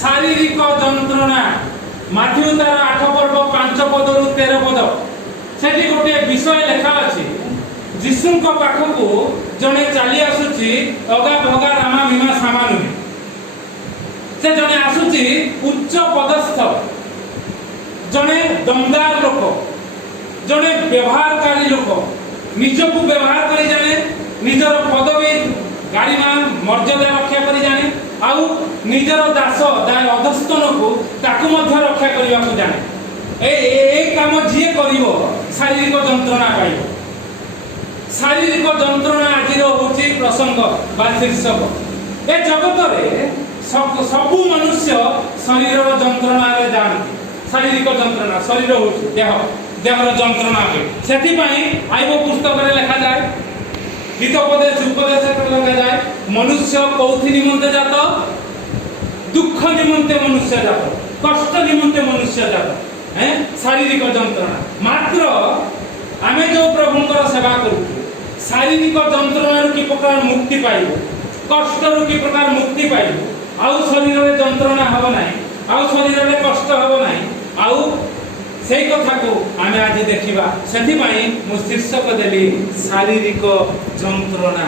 शारीरिक जंत्रणा माध्यम तार 8 पर्व 5 पदरु 13 पद सेठी गोटे विषय लेखा अछि जीशुंक पाखकु जने चली आसुची अगा भगा रामा मीमा सामान से जने आसुची उच्च पदस्थ जने दमदार लोक जने व्यवहारकारी लोक निजकु व्यवहार करी जाने निजर पदवी गाड़ीमा मर्यादा रक्षा करी जाने आउ निजर दास दाय अधस्तन को ताकु मध्य रक्षा करबा को जाने ए काम जिए करिवो शारीरिक जंत्रणा पाइबो शारीरिक जंत्रणा आजिर होची प्रसंग बा शीर्षक ए जगत रे सब मनुष्य शरीर जंत्रणा रे जानती शारीरिक जंत्रणा शरीर होची देहर जंत्रणा है सेति पई आइबो पुस्तक रे लिखा जाय हितोपदेश उपदेश लिखा जाय मनुष्य कौथि निमंते जात दुख निमंते मनुष्य जात कष्ट निमंते मनुष्य जात हैं शारीरिक जंत्रणा मात्र आमे जो प्रभुंकर सेवा करू शारीरिक जंत्रणा की प्रकार मुक्ति पाइबो कष्ट रू की प्रकार मुक्ति पाइबो आउ शरीर रे जंत्रणा हबो नाही आउ शरीर रे कष्ट हबो नाही आउ सेई कथा को आमे आज देखिबा सेति पई मु शीर्षक देली शारीरिक जंत्रणा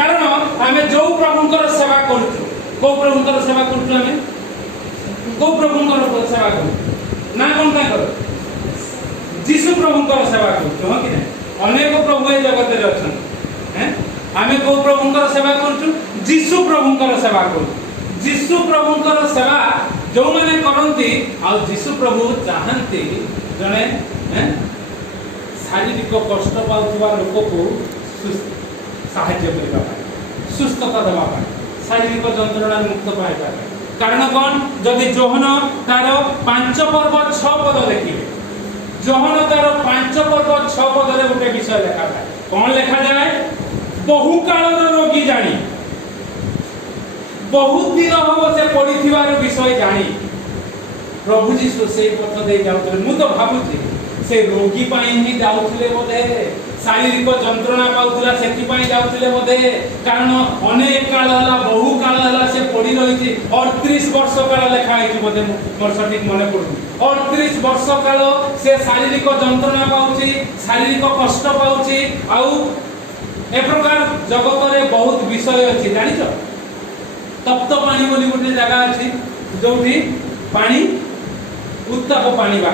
कारण आमे जो प्रभुंकर सेवा करछु को प्रभुंकर सेवा करछु आमे को प्रभुंकर सेवा करछु ना कोन का कर जीशु प्रभुंकर सेवा करछु हो कि नै अनेक प्रभु ए जगत रे अछन हैं आमे को प्रभुंकर सेवा करछु जीशु प्रभुंकर सेवा करछु जीशु प्रभुंकर सेवा जो माने करंती आ जीशु प्रभु चाहंती जने शारीरिक कष्ट पाउथबा लोक को साहाय्य करबा पाए सुस्थता देबा पाए शारीरिक जंत्रणा मुक्त पाए पाए कारण कोन जदि जोहन तार 5 पर्व 6 पद देखिबे जोहन तार 5 पर्व 6 पद रे गोटे विषय लिखा जाय कोन लिखा जाय बहु काल रोगी जानी बहुत दिन हो से पड़ीथिवार विषय जानी प्रभु जीशु से पथ दे जाउतले मु तो भाबुची से रोगी पाई ही जाउतले बोधे शारीरिक जंत्रणा पाउतला सेति पाई जाउतले बोधे कारण अनेक काल हला बहु काल हला से पड़ी रहिछि 38 वर्ष काल लेखा है बोधे मोर सठिक मने पड़ु 38 वर्ष काल से शारीरिक जंत्रणा पाउची शारीरिक कष्ट पाउची आउ ए प्रकार जगत रे बहुत विषय अछि जानि छ तप्त पानी बोली गोटे जगह अछि जोठी पानी उत्ताप पानी बा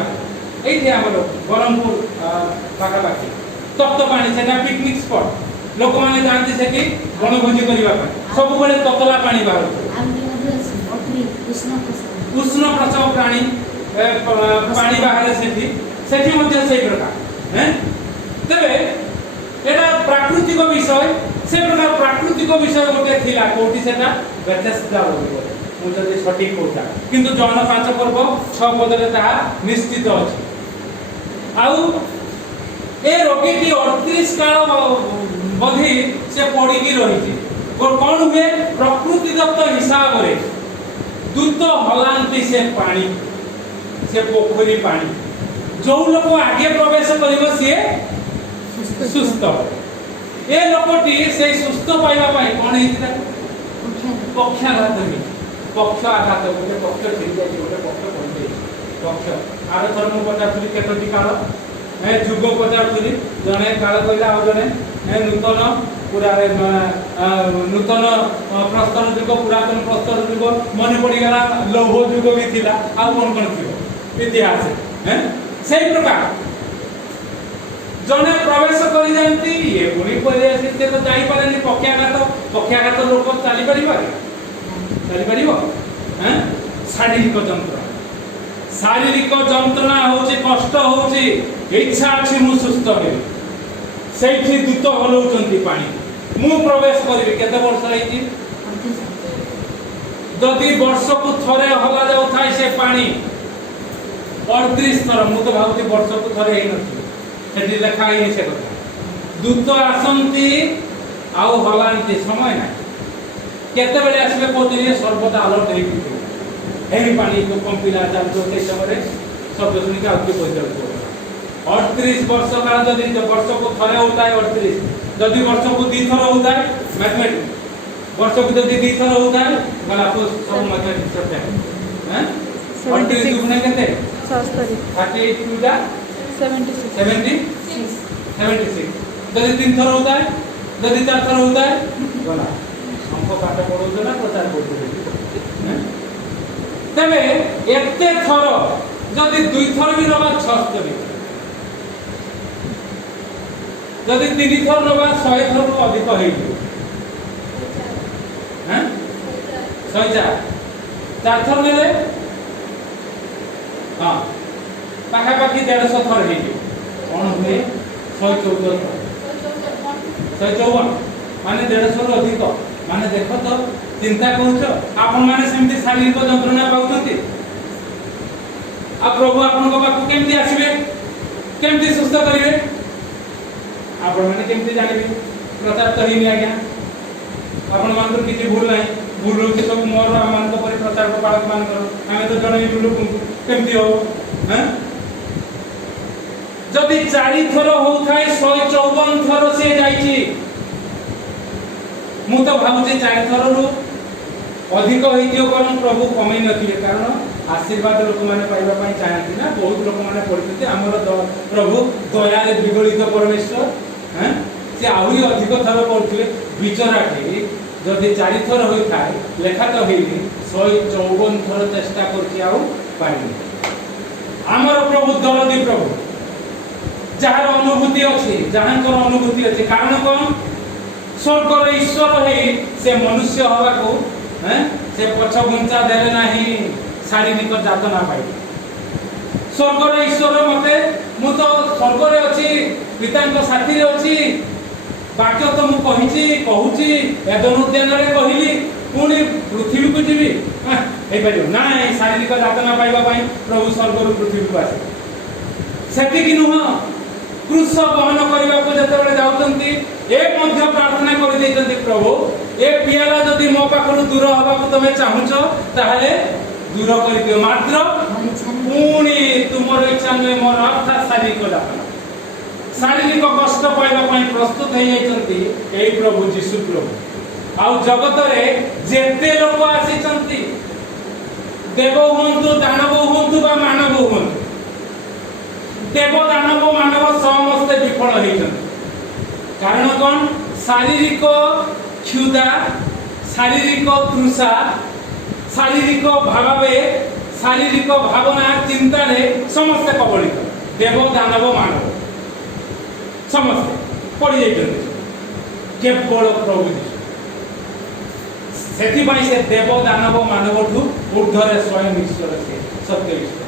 एठी हमर बरमपुर पाका बाकी तप्त पानी सेटा पिकनिक स्पॉट लोक माने जानती से कि वनभोजी करिबा सब बळे ततला पानी बाहर उष्ण प्रसव प्राणी पानी बाहर सेठी मध्ये सेई प्रकार हैं तबे एटा प्राकृतिक विषय से प्रकार प्राकृतिक विषय गोटे थिला कोठी सेटा बेतेस्दा बोलबो मु जदि सठिक कोठा किंतु जन 5 पर्व 6 पद रे ता निश्चित अछि आउ ए रोगीटी 38 काल बधी से पड़ी की रहिछि और कोन हुए प्रकृति दत्त हिसाब रे दूत हलांती से पानी से पोखरी पानी जो लोक आगे प्रवेश करिवो से सुस्त ए लोकटी से सुस्त पाइबा पाई कोन हेतिला पक्षाघात में पक्षाघात गोटे पक्ष छिड़ी जाय गोटे पक्ष पड़ी जाय पक्ष आर थर मु पचारथुली केतोटी काल ए जुग पचारथुली जने काल कहला आ जने ए नूतन पूरा नूतन प्रस्तर जुग पुरातन प्रस्तर जुग मन पड़ी गला लौह जुग भी थिला आ कोन थिबो इतिहास हैं सेही प्रकार जने प्रवेश करि जानती ये पुनी पहिले सिते तो जाई पारेनी पक्षाघात लोक चली परिबो हैं शारीरिक जंत्रणा होची कष्ट होची इच्छा अछि मु सुस्त हे सेठी दूत हलौचंती पानी मु प्रवेश करिबे केते वर्ष रहिची जदि वर्ष को थरे हला जाउ थाई से पानी 38 थर मु तो भाबुती वर्ष को थरे हे नथि सेठी लेखा ही से कथा दूत आसंती आउ हलांती समय ना केते बेले आसबे कोदिने सर्वदा अलर्ट हे कि एही पानी को पंपिला जान जो के समय शब्द सुनि का आउके पहुंच जाउ 38 वर्ष काल जदि वर्ष को थरे होता है 38 जदि वर्ष को 2 थर होता है मैथमेटिक्स वर्ष को जदि 2 थर होता है गला मत हिसाब दे हैं 36 गुना केते 38 टू दा 76 यदि 3 थर होता है यदि 4 थर होता है गला हमको पाठ पढौछ ना प्रचार करछ हैं तबे एते थर यदि 2 थर भी नबा 76 यदि 3 थर नबा 100 थर रु अधिक होई हैं 104 4 थर नेले हां पाखा पाखी 150 थर हे कोन हुए 114 154 माने 150 रु अधिक माने देखो तो चिंता करूछ आपण माने सेमति शारीरिक जंत्रणा पाउछंती आ प्रभु आपण को पाखु केमति आसीबे केमति सुस्थ करिवे आपण माने केमति जानिबे प्रचार तो ही आज्ञा आपण मान तो किछि भूल नाही भूल होते सब मोर मान तो पर प्रचार को पालक मान करो हमें तो जणे भी लोक केमति हो हैं जदि 4 थर होथाय 154 थर से जाईची मु तो भाबुचे 4 थर रु अधिक होइतियो कारण प्रभु कमै नथिले कारण आशीर्वाद लोक माने पाइबा पई चाहନ୍ତି ना बहुत लोक माने पड़िते हमर प्रभु दया रे विगलित परमेश्वर हैं से आहुरी अधिक थर करथिले विचाराठी जदि 4 थर होइथाय लेखा तो हेली 154 थर चेष्टा करछि आउ पाइनी हमर प्रभु दरदी प्रभु जार अनुभूति अछि जहांकर अनुभूति अछि कारण कोन स्वर्गर ईश्वर है से मनुष्य हवा को हैं से पछ गुंचा देले नाही शारीरिक जातना पाई स्वर्गर ईश्वर मते मु तो स्वर्गर अछि पिताଙ୍କ साथी रे अछि वाक्य तो मु कहिछि कहूछि एदन उद्यान रे कहिली पुनी पृथ्वी को जीवी हे परियो नाही शारीरिक जातना पाइबा पई प्रभु स्वर्गर पृथ्वी को आसे सेति कि नुह क्रूस बहन करबा को जते जाउतंती ए मध्य प्रार्थना कर देइतंती प्रभु ए पियाला जदि मो पाखरु दूर हबा को तमे चाहुचो ताहले दूर करि दियो मात्र पुनी तुमर इच्छा में मोर अर्थात शारीरिक कष्ट पाइबा पई प्रस्तुत हे जाइतंती ए प्रभु यीशु प्रभु आउ जगत रे जेते लोक आसीचंती देव हुंतु दानव हुंतु बा मानव हुंतु देव दानव मानव समस्त विफल होइछन कारण कोन शारीरिक क्षुधा शारीरिक तृषा शारीरिक भावे शारीरिक भावना चिंता रे समस्त कबलित देव दानव मानव समस्त पड़ी जाइछन केवल प्रभु सेति पई से देव दानव मानव ठु ऊर्ध्वरे स्वयं ईश्वर से सत्य ईश्वर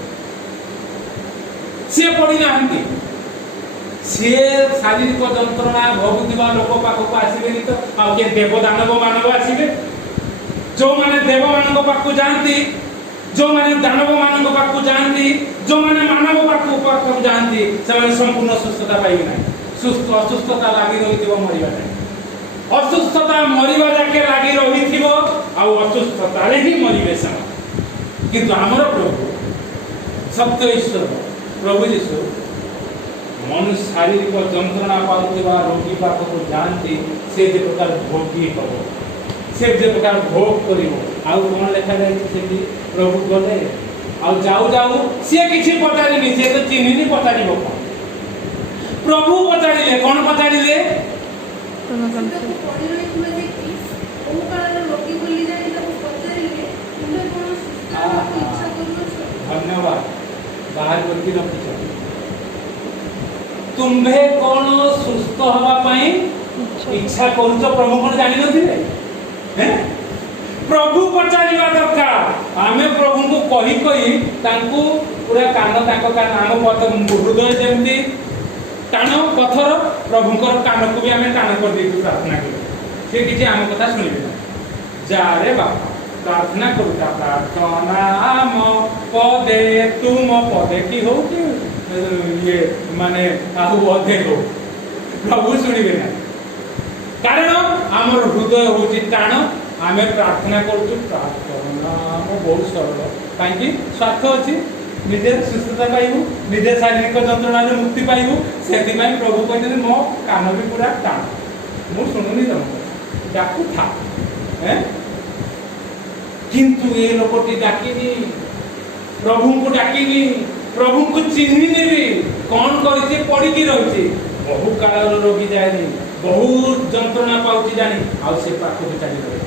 से पड़ी नाहंती से शारीरिक जंत्रणा भोगुवा लोक पाखक आसीबेनी तो आ के देव दानव मानव आसीबे जो माने देव मानव पाखक जानती जो माने दानव मानव पाखक जानती जो माने मानव पाखक जानती से माने संपूर्ण सुस्थता पाइबे नाही सुस्थ असुस्थता लागि रहिथिबो मरिबा नाही असुस्थता मरिबा जाके लागि रहिथिबो आ असुस्थता रे ही मरिबे सम किंतु हमर प्रभु सत्य ईश्वर प्रभु यीशु मनुष्य शारीरिक जंत्रणा पाउथिबा रोगी पाखक जानती से जे प्रकार भोगी हबो से जे प्रकार भोग करिवो आउ कोन लेखा जाय छै प्रभु गले आउ जाऊ जाऊ से किछि पटारिनी से तो चिन्हिनी पटारिबो प्रभु पटारिले कोन पटारिले धन्यवाद बाहर करके रखिछ तुम्हे कोन सुस्थ हवा पई इच्छा करूछ प्रभु कोन जानि नथिले हैं प्रभु पचारिबा दरकार आमे प्रभु को कहि तांको पूरा कान तांको का नाम पद हृदय जेमती टाण पथर प्रभु को कान को भी आमे टाण कर दे प्रार्थना कर से किछि आम कथा सुनिबे जा रे बाबा प्रार्थना करूता प्रार्थना मो पदे तुम पदे की हो कि ये माने आहु अधे हो प्रभु सुनिबे ना कारण हमर हृदय होची टाण आमे प्रार्थना करछु प्रार्थना मो बहुत सरल काई स्वार्थ अछि निजे सुस्थता पाइबु निजे शारीरिक जंत्रणा रे मुक्ति पाइबु सेति में प्रभु कहते मो कान भी पूरा टाण मु सुनुनी तुम डाकू था हैं किंतु ये लोकटी डाकिनी प्रभु को डाकिनी प्रभु को चिन्हिनी भी कौन करछि पड़ी की रहिछि बहु काल रोगी जायनी बहुत जंत्रणा पाउछि जानी आ से पाखो चली गए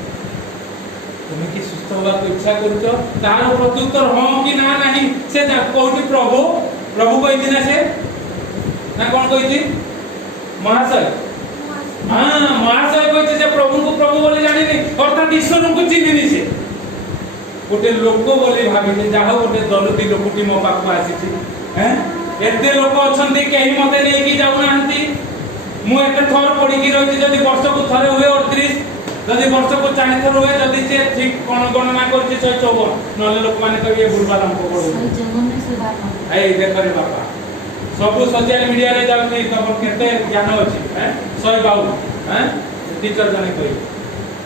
तुम कि सुस्थ होगा को इच्छा करूछ तार प्रत्युत्तर हां कि ना नहीं से कहूछि प्रभु प्रभु कहि ना से ना कौन कहि महाशय हां महाशय कहि जे प्रभु को प्रभु बोले जानि नहीं अर्थात ईश्वर को चिन्हिनी से गोटे लोक बोली भाभी जहाँ गोटे दलुती लोकटी मो पाख आसी एते लोक अच्छा कहीं मत नहीं जाऊना मुझे थर पड़ी रही जब वर्ष को थे हुए 38 जदि वर्ष को 4 थर हुए जदि से ठीक गणना कर 154 ना लोक मैंने कहे भूलभाल हमको पढ़ो आई देख रे बापा सब सोशल मीडिया रे जाउछि तब केते ज्ञान अछि 152 टीचर जने कहि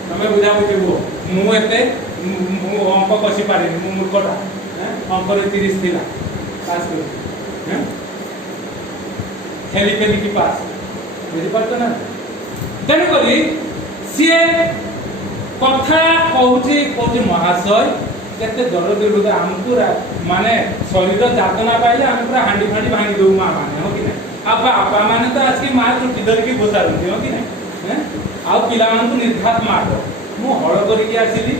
तमे बुझा बुझिबो मु एते अंक कसी पारे मु मूर्खटा अंक रे 30 थिला पास कर खेली खेली की पास बुझी पारत ना तेन करी सीए कथा कहूची महाशय केते दरदी हृदय हमको माने शरीर जातना पाइले हम पूरा हांडी फांडी भांगी दउ मां माने हो कि ना आ बापा माने तो आज की मां चुटी धर की घोसारु हो कि ना आ पिला मान को निर्घात मार मु हळ करी के आसीली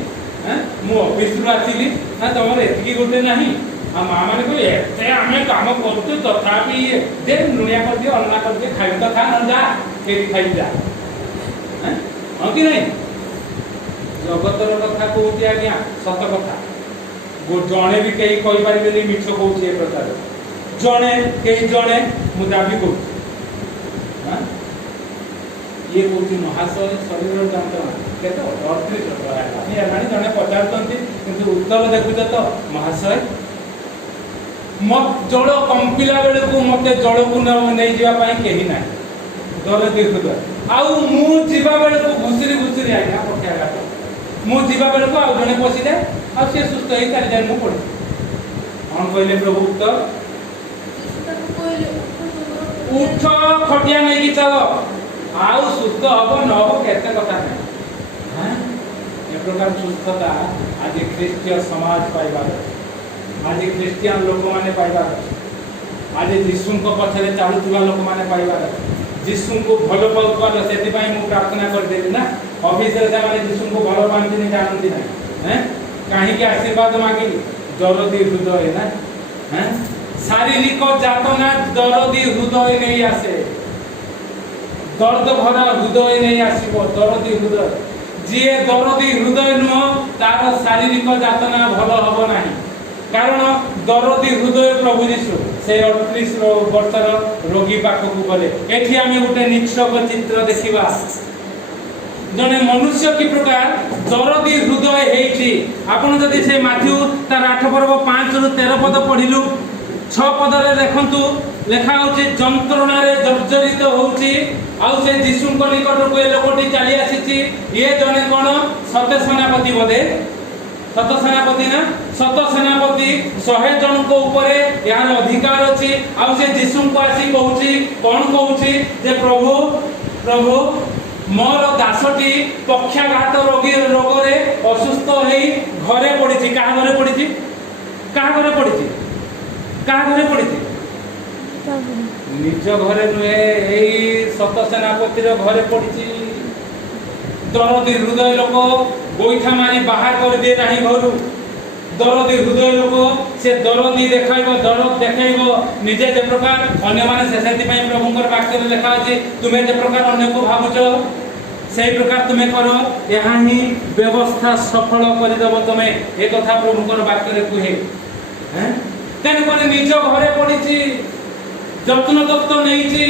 मु ऑफिस रु आसीली ना तमर एतकी गोटे नाही आ मां माने को एते हमें काम करते तथापि दे नुनिया कर दियो अन्ना कर दियो खाइ तो खा न जा के खाइ जा हां कि नहीं जगतर कथा कहूची आज्ञा सत कथा जड़े भी कहीं कही पारे मिछ कहूँ ए प्रकार जड़े कहीं जड़े मु दाबी कर ये कहूँ महाशय शरीर जंत्रणा केते 38 जड़े पचार कि उत्तर देखुच तो महाशय मत जड़ कंपिला बेले को मत जड़ को नहीं जावाई कहीं ना दर दीर्घ आउ मु जीवा बेले को घुसरी घुसरी आज्ञा पठागा मु जीवा बेले को आउ जड़े पशि जाए आ से सुस्थ होई तार जाय मु पड़े कौन कहले प्रभु उत्तर उठ खटिया नहीं कि चलो आउ सुस्थ हबो न हबो केते कथा नहीं हां ए प्रकार सुस्थता आज ख्रिस्तीय समाज पाइबार आज ख्रिस्टियन लोक माने पाइबार आज यीशु को पछरे चालुवा लोक माने पाइबार यीशु को भलो पाउबार सेति पई मु प्रार्थना कर देली ना ऑफिस रे माने यीशु को भलो पांती नहीं जानती ना हैं कहीं के आशीर्वाद मांगी दरदी हृदय ना हैं शारीरिक जातना दरदी हृदय नहीं आसे दर्द भरा हृदय नहीं आसीबो दरदी हृदय जिए दरदी हृदय नुह तार शारीरिक जातना भलो हबो नाही कारण दरदी हृदय प्रभु यीशु से 38 वर्षर रोगी पाखक गले एठी आमे गोटे निक्षक चित्र देखिबा जने मनुष्य की प्रकार दरदी हृदय हेछि आपण जदि से माथ्यू तार 8 पर्व 5 रु 13 पद पढिलु 6 पद रे देखंतु लेखा होछि जंत्रणा रे जर्जरित होछि आ से यीशु को निकट को लोकटी चली आसीछि ये जने कोन सत्य सेनापति बोले सत सेनापति ना सत सेनापति 100 जन को ऊपर यार अधिकार अछि आ से यीशु को आसी कहूछि कोन कहूछि जे प्रभु प्रभु मोर दासटी पक्षाघात रोगी रोग रे असुस्थ होई घरे पड़िछि का घरे पड़िछि का घरे पड़िछि का घरे पड़िछि निज घरे नुहे एई सत सेनापति रो घरे पड़िछि दरदी हृदय लोक गोइठा मारी बाहर कर दे नाही घरु दरदी हृदय लोक से दरदी देखाइबो दरद देखाइबो निजे जे प्रकार अन्य माने से सेति पई प्रभुकर वाक्य रे लिखा अछि तुमे जे प्रकार अन्य को भाबुचो सेही प्रकार तुमे करो यहाँ ही व्यवस्था सफल कर देबो तुमे ए कथा प्रभुकर वाक्य रे कुहे हैं तेन कोने निज घरे पड़िछि जत्न तत्व नहींछि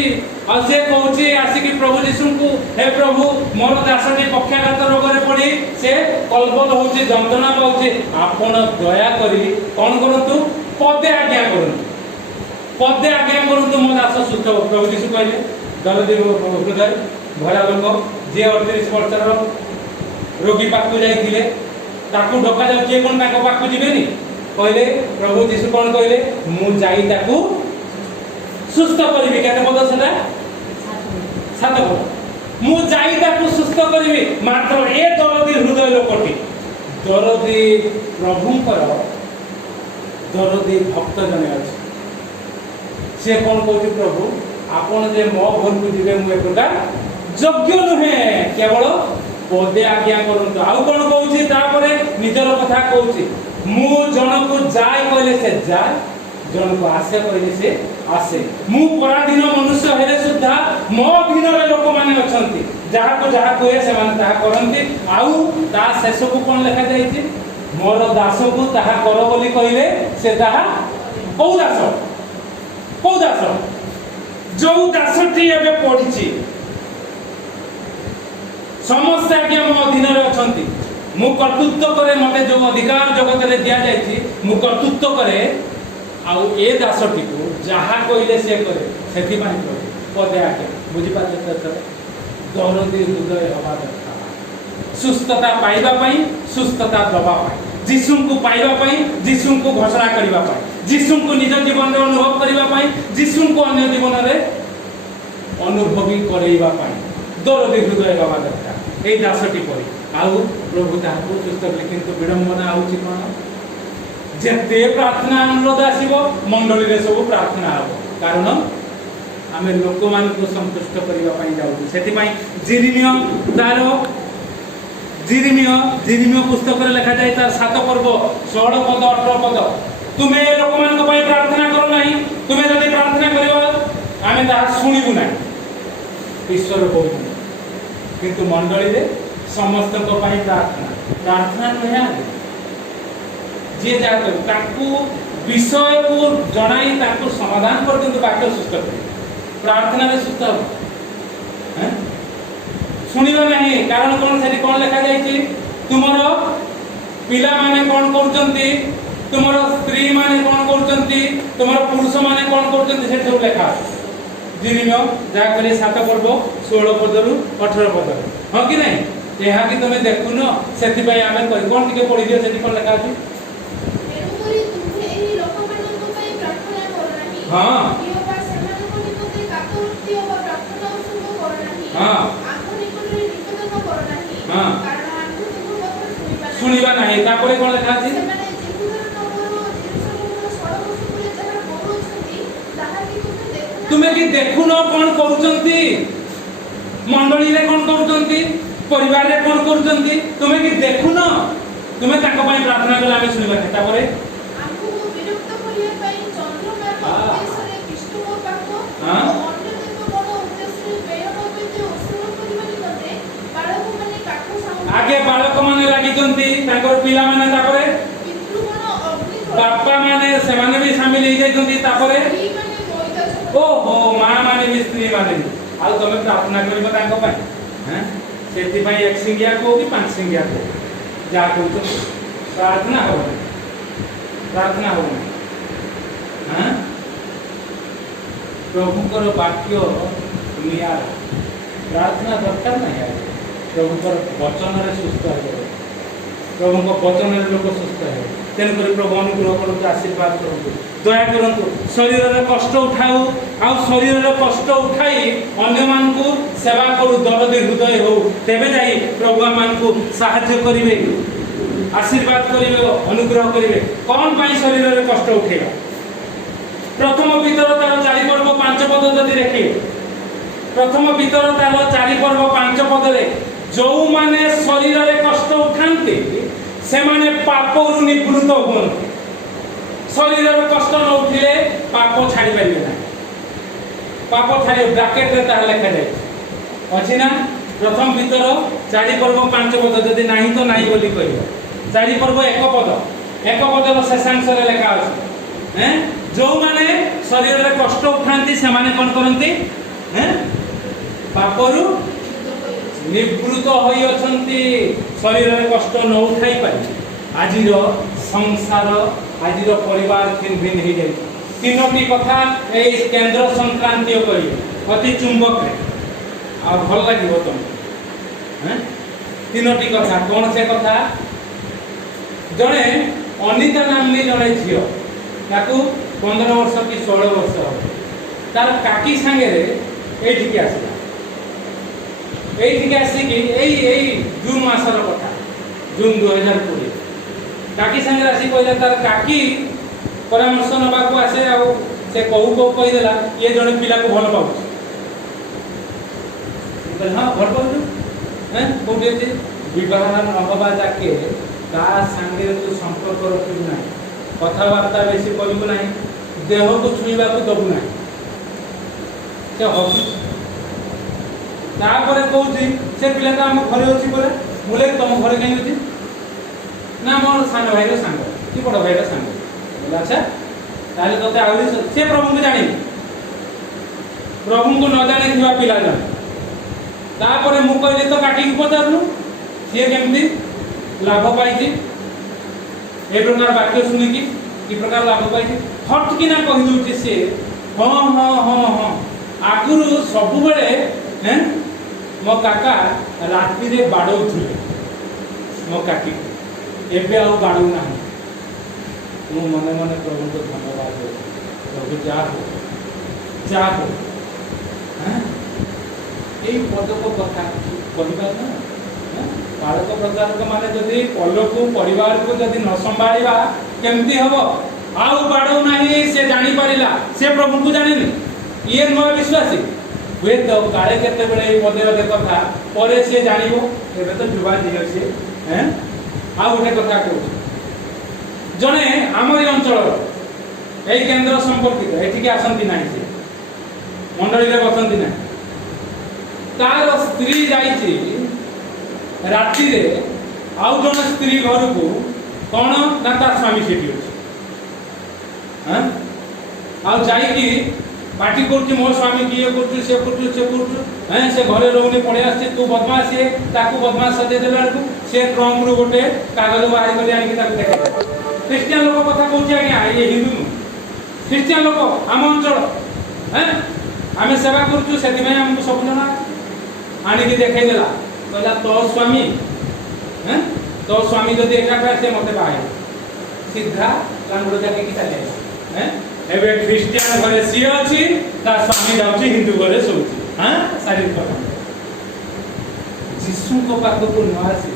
आ से कहूछि आसी प्रभु यीशु को हे प्रभु मोर दासटी पक्षाघात रोग रे पड़ी से कलबल होछि जंत्रणा पाउछि आपण दया करी कोन करंतु पदे आज्ञा करंतु मो दास सुस्थ हो प्रभु यीशु कहले दरदी हृदय भरा लोक जे 38 वर्षर रोगी पाखु जाइथिले ताकू डका जाउ के कोन ताको पाखु जिबेनी कहले प्रभु यीशु कोन कहले मु जाई ताकू सुस्थ करिबी केते पद सेटा 7 पद मु जाई ताकू सुस्थ करिबी मात्र ए दरदी हृदय लोकटी दरदी प्रभुंकर दरदी भक्त जने अच्छे से कौन कहते प्रभु आपण जे मो घर को जीवे मु एकोटा योग्य नुहे केवल पदे आज्ञा करंतु आउ कौन कहूची तापरे निजर कथा कहूची मु जन को जाय कहले से जाय जन को आसे कहले से आसे मु पराधीन मनुष्य हेले सुद्धा मो अधीन रे लोक माने अछंती जहा को जहा कहे से माने ताहा करंती आउ ता शेष को कोन लिखा जाईची मोर दास को ताहा कर बोली कहले से ताहा को दास जो दासटी एबे पढ़िची समस्त आज्ञा मो अधीन रे अछंती मु कर्तृत्व करे मते जो अधिकार जगत रे दिया जाईची मु कर्तृत्व करे आउ ए दासटी को जहा कहले से करे सेति माने करे पदे आके बुझी पाते त दरदी हृदय हवा दरकार सुस्थता पाइबा पई सुस्थता दबा पई जीसु को पाइबा पई जीसु को घोषणा करबा पई जीसु को निज जीवन रे अनुभव करबा पई जीसु को अन्य जीवन रे अनुभवी करैबा पई दरदी हृदय हवा दरकार ए दासटी परी आउ प्रभु ताको सुस्थ कले किंतु विडंबना आउची कोन जेते प्रार्थना अनुरोध आसीबो मंडली रे सब प्रार्थना हबो कारण आमे लोक मान को संतुष्ट करबा पई जाउ सेति पई जिरिमियो पुस्तक रे लिखा जाय तार 7 पर्व 16 पद 18 पद तुमे लोक मान को पई प्रार्थना करो नाही तुमे जदी प्रार्थना करियो आमे ता सुनिबु नाही ईश्वर कहू किंतु मंडली रे समस्त को पई प्रार्थना नया जे जा कर ताकू विषय को जणाई ताकू समाधान पर्यंत वाक्य सुस्त करे प्रार्थना रे सुस्त हैं सुनिबा नहीं कारण कोन सेठी कोन लिखा जायछि तुमरो पिला माने कोन करचंती तुमरो स्त्री माने कोन करचंती तुमरो पुरुष माने कोन करचंती सेठी सब लिखा जिरिमियो जा करे 7 पर्व 16 पद रु 18 पद हां कि नहीं एहा कि तुमे देखुनो सेठी पई आमे कोन टिके पढि दियो सेठी कोन लिखा अछि हां हां हां सुनिबा नाही तापरे कोन लिखा अछि तुमे कि देखुनो कोन करूचंती मंडली रे कोन करूचंती परिवार रे कोन करूचंती तुमे कि देखुनो तुमे ताको पई प्रार्थना कला आमे सुनिबा तापरे हमको विरक्त करिया पई चंद्रमा उद्देश्य रे विष्णु को पाको हां अन्य देव बड़ उद्देश्य रे बेय पवित्र उसुर करिबानी करे बालक माने काठो साउंड आगे बालक माने लागिचंती ताकर पिला माने तापरे पितृगण अग्नि बापा माने से माने भी शामिल हे जायचंती तापरे ई माने मोइता ओहो मां माने भी स्त्री माने आ तमे प्रार्थना करिबा ताको पई हैं सेति पई एक सिंगिया को कि पांच सिंगिया को जा को प्रार्थना हो हैं प्रभुकर वाक्य निया प्रार्थना दरकार नहीं है प्रभुकर वचन रे सुस्थ है प्रभु को वचन रे लोक सुस्थ है तेन करी प्रभु अनुग्रह करु आशीर्वाद करु दया करंतु शरीर रे कष्ट उठाऊ आ शरीर रे कष्ट उठाई अन्य मान को सेवा करू दरदी हृदय हो तेबे जाई प्रभु मान को सहायता करिवे आशीर्वाद करिवे अनुग्रह करिवे कोन पई शरीर रे कष्ट उठेबा प्रथम भीतर तार 4 पर्व 5 पद जदि देखिए प्रथम भीतर तार 4 पर्व 5 पद रे जो माने शरीर रे कष्ट उठांते से माने पाप रु निवृत्त होन शरीर रे कष्ट न उठिले पाप छाड़ी पाइबे ना पाप छाड़ी ब्रैकेट रे ता लिखा जाय अछि ना प्रथम भीतर 4 पर्व 5 पद जदि नाही तो नाही बोली कहबो 4 पर्व 1 पदर शेषांश रे लिखा अछि हैं जो माने शरीर रे कष्ट उठांती से माने कोन करंती हैं पापरु निवृत्त होई अछंती शरीर रे कष्ट न उठाई पारि आजिर संसार आजिर परिवार किन भिन हे जाई तीनोटी कथा ए केंद्र संक्रांति करी अति चुंबक रे आ भल लागिबो तुम हैं तीनोटी कथा कोन से कथा जणे अनिता नामनी जणे झियो ताकू 15 वर्ष कि 16 वर्ष हो तार काकी संगे रे एठी आसला एठी आसी कि एई जून मासर कथा जून 2020 काकी संगे आसी कहला तार काकी परामर्श नबाकू आसे आ से कहू को कहीदेला ये जड़े पिला को भल पाऊँ हाँ भल पाऊँ कौटे विवाह नहबा जाके ता संगे तू संपर्क रखू ना कथबार्ता बेसी करू ना देह को छुईबा को दबू ना से हसु तापर कहूँ से पिला तो आम घरे अच्छी परे बोले तुम घरे कहीं अच्छी ना मोर सान भाई सांग कि बड़ भाई सांग बोला अच्छा ताले तोते आउरी से प्रभु को जानी प्रभु को न जाने थिबा पिला जाने तापर मु कहले तो काटी को पचारलु से केमती लाभ पाई ए प्रकार वाक्य सुनी कि प्रकार लाभ पाई हट कि ना कहि दूची से हां हां हां हां आगुरु सब बेले हैं मो काका राति रे बाडौथुले मो काकी एबे आउ बाडू ना मु मने मने प्रभु को धन्यवाद दे प्रभु जा हो हैं এই পদক কথা কহিবা না বালক প্রচারক মানে যদি পলকু পরিবারକୁ যদি ন সম্ভাଳିবা কেমতি হবো আউ বাড়ো নাই সে জানি পারিলা সে প্রভুଙ୍କୁ জানিনি ইয়ে নয় বিশ্বাসী वे तो काले केते बेले ए पदे पदे कथा परे से जानिबो एबे तो जुवा दियो से हैं आ उठे कथा कहू जने हमरी अंचल एई केंद्र संपर्कित एठी के आसंती नाही से मंडली रे बसंती नाही तार स्त्री जाईची राति रे आउ जने स्त्री घर को कोन ना तार स्वामी सेठी अछि हैं आ जाई की पार्टी करती मो स्वामी किए करती से हैं से घरे रोनी पड़े आछे तू बदमाश है ताकू बदमाश सजे देला को से ट्रंक रु गोटे कागज बाहर कर आनी ताकू देखे क्रिश्चियन लोक कथा कहूची आज्ञा ये हिंदू क्रिश्चियन लोक आम अंचल हैं आमे सेवा करछु सेति में हमको सब जना आनी के देखे देला कहला तो स्वामी हैं तो स्वामी जदी एका का से मते बाहे सीधा लांगुड़ जाके की चले हैं एबे क्रिश्चियन घरे सी अछि ता स्वामी जाउची हिंदू घरे सोउची हां शारीरिक कथा जिसु को पाख को न आसी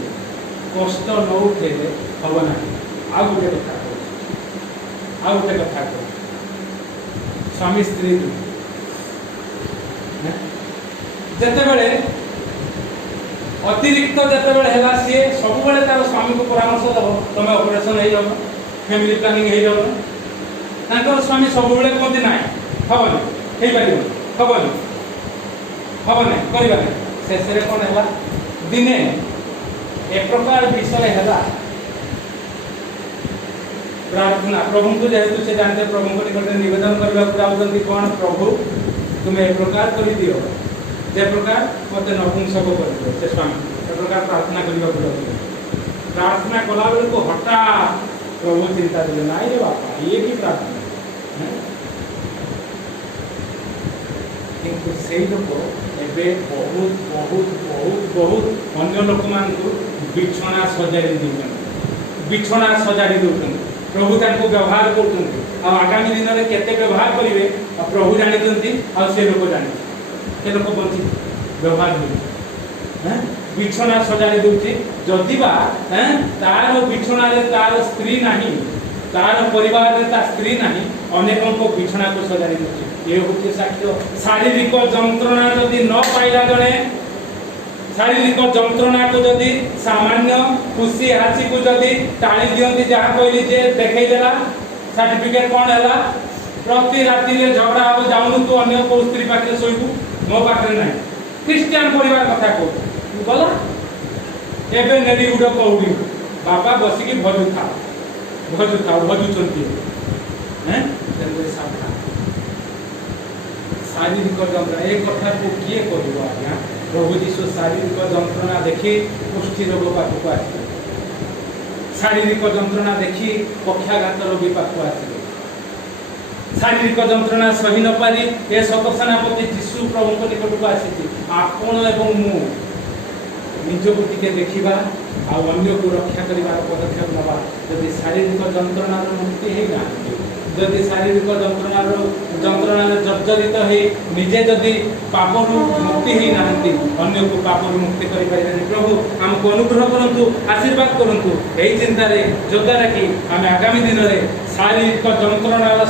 कष्ट न उठेले हबो ना आ गुटे कथा को स्वामी स्त्री जते बेले अतिरिक्त जते बेले हेला से सब बेले तार स्वामी को परामर्श दबो तमे ऑपरेशन हे जाओ फैमिली प्लानिंग हे जाओ तांकर स्वामी सब बेले कहते ना हबन हे पारिबो हबन करिबा शेष रे कोन हैला दिने एक प्रकार विषय हैला प्रार्थना प्रभु को जेहेतु से जानते प्रभु को निकट निवेदन करबा चाहउछंती कोन प्रभु तुमे एक प्रकार करि दियो जे प्रकार मते नपुंसक कर दियो से स्वामी एक प्रकार प्रार्थना करबा पड़ो प्रार्थना कला बेले को हटा प्रभु चिंता दिले नाइ रे बापा ये की प्रार्थना किंतु सेई लोक एबे बहुत बहुत बहुत बहुत अन्य लोक मान को बिछोना सजाड़ी दउछन प्रभु ताको व्यवहार करछन आ आगामी दिन रे केते व्यवहार करिवे आ प्रभु जानिछंती आ से लोक जानि से लोक बंची व्यवहार होई हैं बिछोना सजाड़ी दउछि जदिबा हैं तार बिछोना रे तार स्त्री नाही तार परिवार रे ता स्त्री नाही अनेकों को बिछोना को सजाड़ी दउछि ये होते साक्ष्य शारीरिक जंत्रणा जदि न पाइला जने शारीरिक जंत्रणा को जदि सामान्य खुशी हासी को जदि टाणी दियंती जहा कहली जे देखै देला सर्टिफिकेट कोन हैला प्रति राति रे झगड़ा हो जाउनु तू अन्य को स्त्री पाखे सोइबू मो पाखे नाही क्रिश्चियन परिवार कथा को गला एबे नेडी उडो कहउडी बाबा बसी की भजु भजु चंती हैं तेरे साथ शारीरिक जंत्रणा एक कथा को किए कहबो आज्ञा प्रभु जीशु शारीरिक जंत्रणा देखि कुष्ठी रोग पाखक आसे शारीरिक जंत्रणा देखि पक्षाघात रोगी पाखक आसे शारीरिक जंत्रणा सही न पारी ए सतसेनापति जीशु प्रभु को निकट को आसी आपण एवं मु निजको टिके देखिबा आ अन्य को रक्षा करिवार पदक्षेप नबा यदि शारीरिक जंत्रणा मुक्ति हे ना जदि शारीरिक ଯନ୍ତ୍ରଣାରେ ଜର୍ଜରିତ ହେଇ ନିଜେ ଯଦି ପାପରୁ ମୁକ୍ତି ହେଇନାହାନ୍ତି ଅନ୍ୟକୁ ପାପରୁ ମୁକ୍ତି କରିପାରିବେନି। ପ୍ରଭୁ ଆମକୁ ଅନୁଗ୍ରହ କରନ୍ତୁ, ଆଶୀର୍ବାଦ କରନ୍ତୁ ଏହି ଚିନ୍ତାରେ, ଯଦ୍ୱାରା କି ଆମେ ଆଗାମୀ ଦିନରେ ଶାରୀରିକ ଯନ୍ତ୍ରଣାର